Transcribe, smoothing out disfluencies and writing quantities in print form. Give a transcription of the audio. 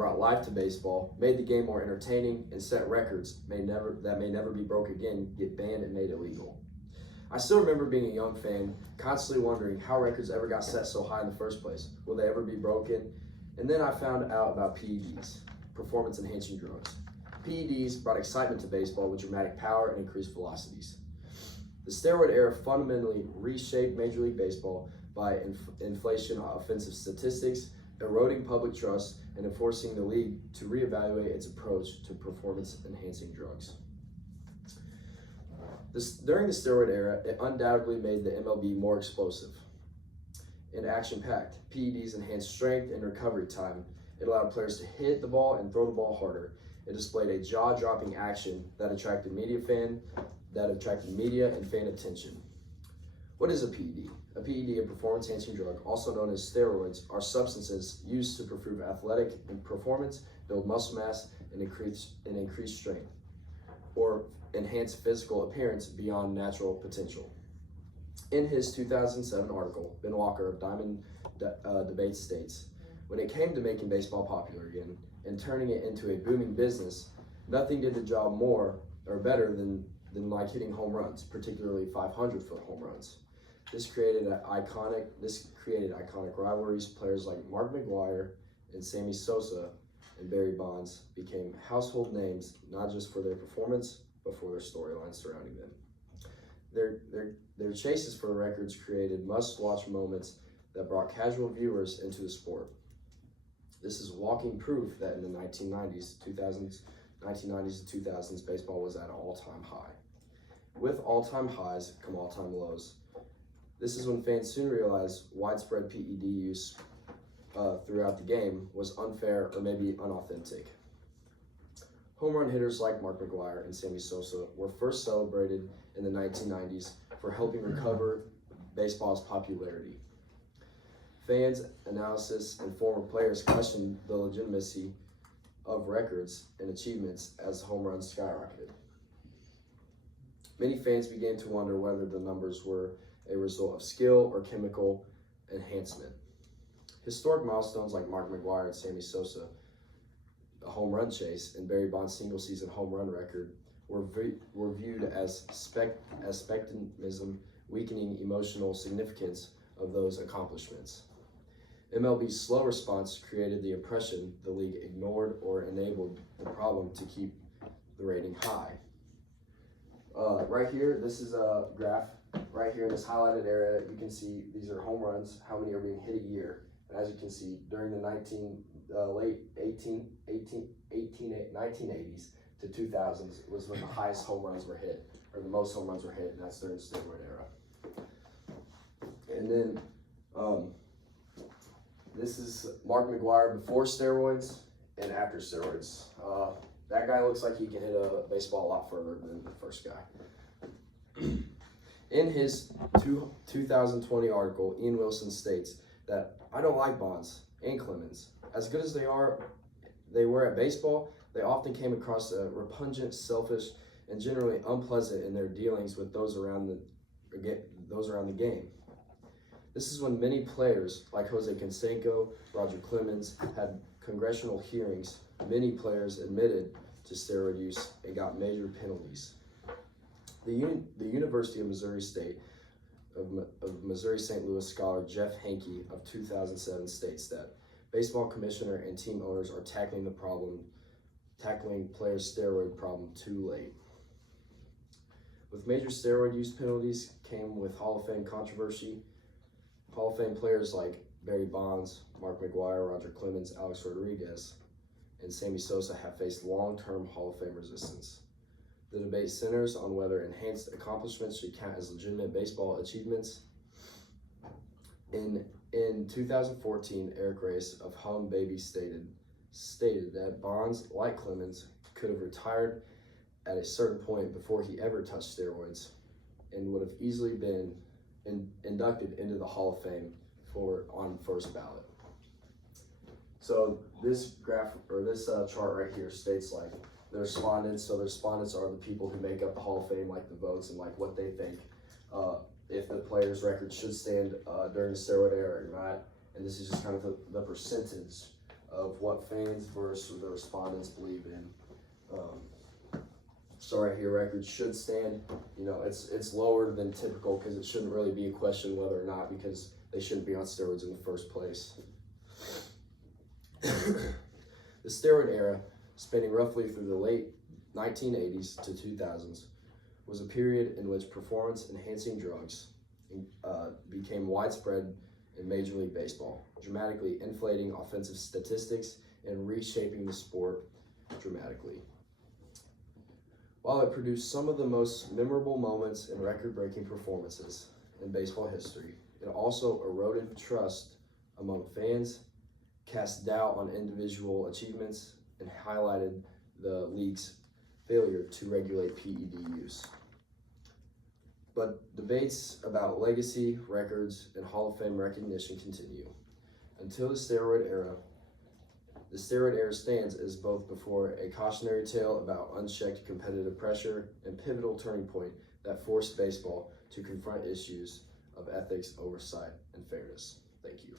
brought life to baseball, made the game more entertaining, and set records that may never be broke again get banned and made illegal. I still remember being a young fan, constantly wondering how records ever got set so high in the first place. Will they ever be broken? And then I found out about PEDs, performance enhancing drugs. PEDs brought excitement to baseball with dramatic power and increased velocities. The steroid era fundamentally reshaped Major League Baseball by inflation of offensive statistics, eroding public trust, and enforcing the league to reevaluate its approach to performance-enhancing drugs. During the steroid era, it undoubtedly made the MLB more explosive and action-packed. PEDs enhanced strength and recovery time. It allowed players to hit the ball and throw the ball harder. It displayed a jaw-dropping action that attracted media and fan attention. What is a PED? A PED, a performance-enhancing drug, also known as steroids, are substances used to improve athletic performance, build muscle mass, and increase strength, or enhance physical appearance beyond natural potential. In his 2007 article, Ben Walker of Diamond Debate states, "When it came to making baseball popular again and turning it into a booming business, nothing did the job more or better than like hitting home runs, particularly 500-foot home runs. This created iconic rivalries. Players like Mark McGwire and Sammy Sosa and Barry Bonds became household names, not just for their performance, but for their storylines surrounding them. Their chases for the records created must-watch moments that brought casual viewers into the sport. This is walking proof that in the 1990s to 2000s, baseball was at an all-time high. With all-time highs come all-time lows. This is when fans soon realized widespread PED use throughout the game was unfair or maybe unauthentic. Home run hitters like Mark McGwire and Sammy Sosa were first celebrated in the 1990s for helping recover baseball's popularity. Fans, analysis, and former players questioned the legitimacy of records and achievements as home runs skyrocketed. Many fans began to wonder whether the numbers were a result of skill or chemical enhancement. Historic milestones like Mark McGwire and Sammy Sosa, a home run chase, and Barry Bonds' single-season home run record were viewed as spectaclism, weakening emotional significance of those accomplishments. MLB's slow response created the impression the league ignored or enabled the problem to keep the rating high. Right here, this is a graph. Right here in this highlighted area, you can see these are home runs, how many are being hit a year. And as you can see, during the late 1980s to 2000s was when the highest home runs were hit, or the most home runs were hit, and that's during the steroid era. And then this is Mark McGwire before steroids and after steroids. That guy looks like he can hit a baseball a lot further than the first guy. In his 2020 article, Ian Wilson states that I don't like Bonds and Clemens. As good as they were at baseball, they often came across repugnant, selfish, and generally unpleasant in their dealings with those around the game. This is when many players, like Jose Canseco, Roger Clemens, had congressional hearings. Many players admitted to steroid use and got major penalties. The University of Missouri St. Louis scholar Jeff Hankey of 2007 states that baseball commissioner and team owners are tackling players' steroid problem too late. With major steroid use penalties came with Hall of Fame controversy. Hall of Fame players like Barry Bonds, Mark McGwire, Roger Clemens, Alex Rodriguez, and Sammy Sosa have faced long-term Hall of Fame resistance. The debate centers on whether enhanced accomplishments should count as legitimate baseball achievements. In 2014, Eric Reyes of Hum Baby stated that Bonds, like Clemens, could have retired at a certain point before he ever touched steroids and would have easily been inducted into the Hall of Fame on first ballot. So this graph, or this chart right here states like the respondents. So the respondents are the people who make up the Hall of Fame, like the votes and like what they think if the player's record should stand during the steroid era or not. And this is just kind of the percentage of what fans versus the respondents believe in. So right here, records should stand. You know, it's lower than typical because it shouldn't really be a question whether or not, because they shouldn't be on steroids in the first place. The steroid era, spanning roughly through the late 1980s to 2000s, was a period in which performance-enhancing drugs became widespread in Major League Baseball, dramatically inflating offensive statistics and reshaping the sport dramatically. While it produced some of the most memorable moments and record-breaking performances in baseball history, it also eroded trust among fans, cast doubt on individual achievements, and highlighted the league's failure to regulate PED use. But debates about legacy, records, and Hall of Fame recognition continue. Until the steroid era stands as both before a cautionary tale about unchecked competitive pressure and pivotal turning point that forced baseball to confront issues of ethics, oversight, and fairness. Thank you.